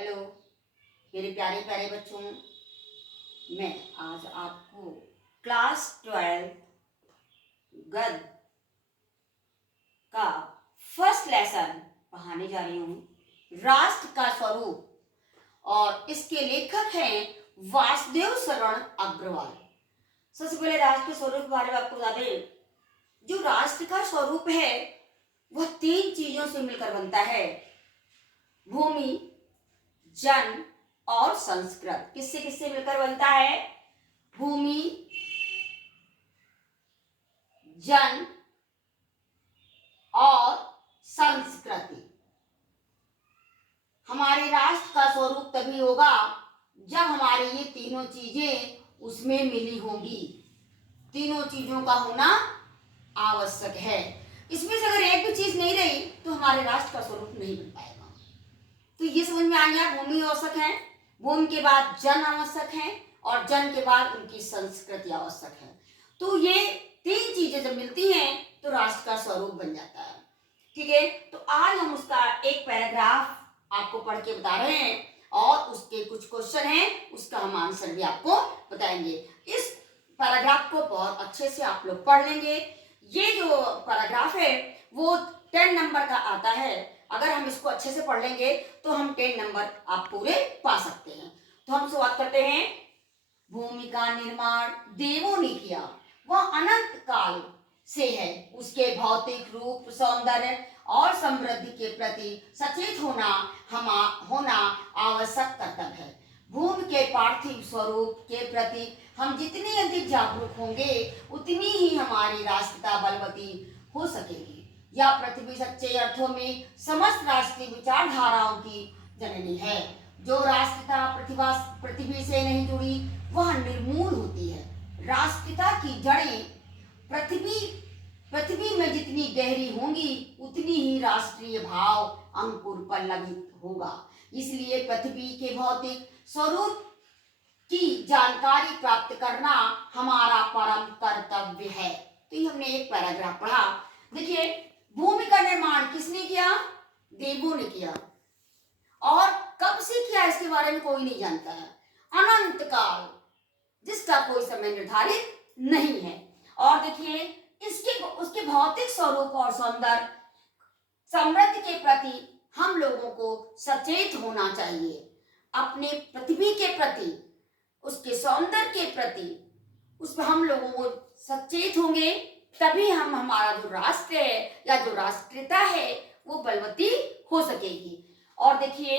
Hello मेरे प्यारे प्यारे बच्चों। मैं आज आपको क्लास 12 गद्य का फर्स्ट लेसन पढ़ाने जा रही हूँ, राष्ट्र का स्वरूप। और इसके लेखक हैं वासुदेव शरण अग्रवाल। सबसे पहले राष्ट्र के स्वरूप के बारे में आपको बता दें। जो राष्ट्र का स्वरूप है वह 3 चीजों से मिलकर बनता है: भूमि, जन और संस्कृत। किससे किससे मिलकर बनता है? भूमि, जन और संस्कृति। हमारे राष्ट्र का स्वरूप तभी होगा जब हमारी ये तीनों चीजें उसमें मिली होंगी। तीनों चीजों का होना आवश्यक है। इसमें से अगर एक भी चीज नहीं रही तो हमारे राष्ट्र का स्वरूप नहीं बन पाएगा। तो ये समझ में आ गया, भूमि आवश्यक है, भूमि के बाद जन आवश्यक है और जन के बाद उनकी संस्कृति आवश्यक है। तो ये 3 चीजें जब मिलती हैं तो राष्ट्र का स्वरूप बन जाता है। ठीक है, तो आज हम उसका एक पैराग्राफ आपको पढ़ के बता रहे हैं और उसके कुछ क्वेश्चन हैं, उसका हम आंसर भी आपको बताएंगे। इस पैराग्राफ को बहुत अच्छे से आप लोग पढ़ लेंगे। ये जो पैराग्राफ है वो 10 नंबर का आता है। अगर हम इसको अच्छे से पढ़ लेंगे तो हम 10 नंबर आप पूरे पा सकते हैं। तो हम शुरुआत करते हैं। भूमि का निर्माण देवों ने किया, वह अनंत काल से है। उसके भौतिक रूप, सौंदर्य और समृद्धि के प्रति सचेत होना आवश्यक कर्तव्य है। भूमि के पार्थिव स्वरूप के प्रति हम जितने अधिक जागरूक होंगे उतनी ही हमारी राष्ट्रता बलवती हो सकेगी। यह पृथ्वी सच्चे अर्थों में समस्त राष्ट्रीय विचारधाराओं की जननी है। जो राष्ट्रता पृथ्वी से नहीं जुड़ी वह निर्मूल होती है। राष्ट्रता की जड़ें पृथ्वी में जितनी गहरी होंगी उतनी ही राष्ट्रीय भाव अंकुर पल्लवित होगा। इसलिए पृथ्वी के भौतिक स्वरूप की जानकारी प्राप्त करना हमारा परम कर्तव्य है। तो ये हमने एक पैराग्राफ पढ़ा। देखिए, भूमि का निर्माण किसने किया? देवों ने किया। और कब से किया इसके बारे में कोई नहीं जानता है। अनंत काल, जिसका कोई समय निर्धारित नहीं है। और देखिए, उसके भौतिक स्वरूप और सौंदर्य समृद्धि के प्रति हम लोगों को सचेत होना चाहिए। अपने पृथ्वी के प्रति, उसके सौंदर्य के प्रति, उस पर हम लोगों को सचेत होंगे तभी हम हमारा जो राष्ट्र है या जो राष्ट्रीयता है वो बलवती हो सकेगी। और देखिए,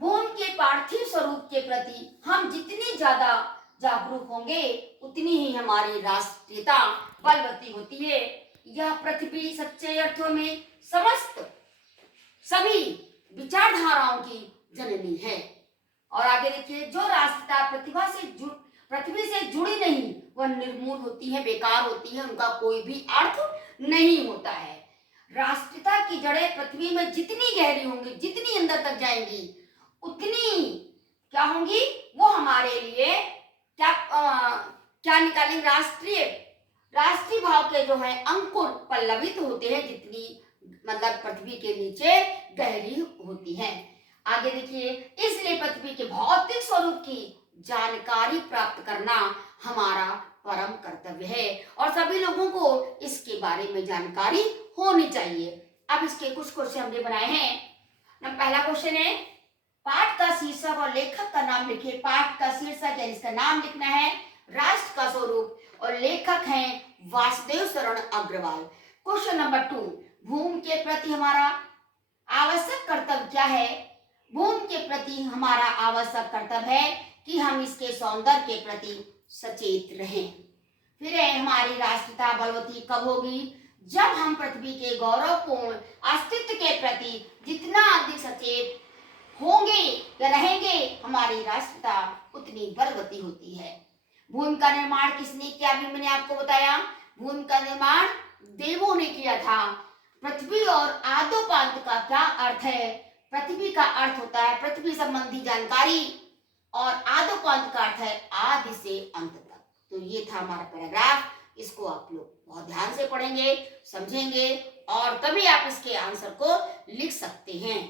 भूमि के पार्थिव स्वरूप के प्रति हम जितनी ज्यादा जागरूक होंगे उतनी ही हमारी राष्ट्रीयता बलवती होती है। यह पृथ्वी सच्चे अर्थों में सभी विचारधाराओं की जननी है। और आगे देखिए, जो राष्ट्रता पृथ्वी से जुड़ी नहीं वह निर्मूल होती है, बेकार होती है, उनका कोई भी अर्थ नहीं होता है। राष्ट्रता की जड़ें पृथ्वी में जितनी गहरी होंगी, जितनी अंदर तक जाएंगी, उतनी क्या होंगी? वो हमारे लिए क्या निकालेंगे? राष्ट्रीय भाव के जो है अंकुर पल्लवित होते हैं, जितनी मतलब पृथ्वी के नीचे गहरी होती है। आगे देखिए, इसलिए पृथ्वी के भौतिक स्वरूप की जानकारी प्राप्त करना हमारा परम कर्तव्य है और सभी लोगों को इसके बारे में जानकारी होनी चाहिए। अब इसके कुछ क्वेश्चन हमने बनाए हैं। पहला क्वेश्चन है, पाठ का शीर्षक और लेखक का नाम लिखिए। पाठ का शीर्षक यानी इसका नाम लिखना है राष्ट्र का स्वरूप और लेखक हैं वासुदेव शरण अग्रवाल। क्वेश्चन नंबर 2, भूमि के प्रति हमारा आवश्यक कर्तव्य क्या है? भूमि के प्रति हमारा आवश्यक कर्तव्य है कि हम इसके सौंदर्य के प्रति सचेत रहें। फिर है, हमारी राष्ट्रता बलवती कब होगी? जब हम पृथ्वी के गौरवपूर्ण अस्तित्व के प्रति जितना अधिक सचेत होंगे या रहेंगे, हमारी राष्ट्रता उतनी बलवती होती है। भूमि का निर्माण किसने किया? अभी मैंने आपको बताया, भूमि का निर्माण देवों ने किया था। पृथ्वी और आद्योपांत का क्या अर्थ है? पृथ्वी का अर्थ होता है पृथ्वी संबंधी जानकारी और आद्योपांत का अर्थ है आदि से अंत तक। तो ये था हमारा पैराग्राफ। इसको आप लोग बहुत ध्यान से पढ़ेंगे, समझेंगे और तभी आप इसके आंसर को लिख सकते हैं।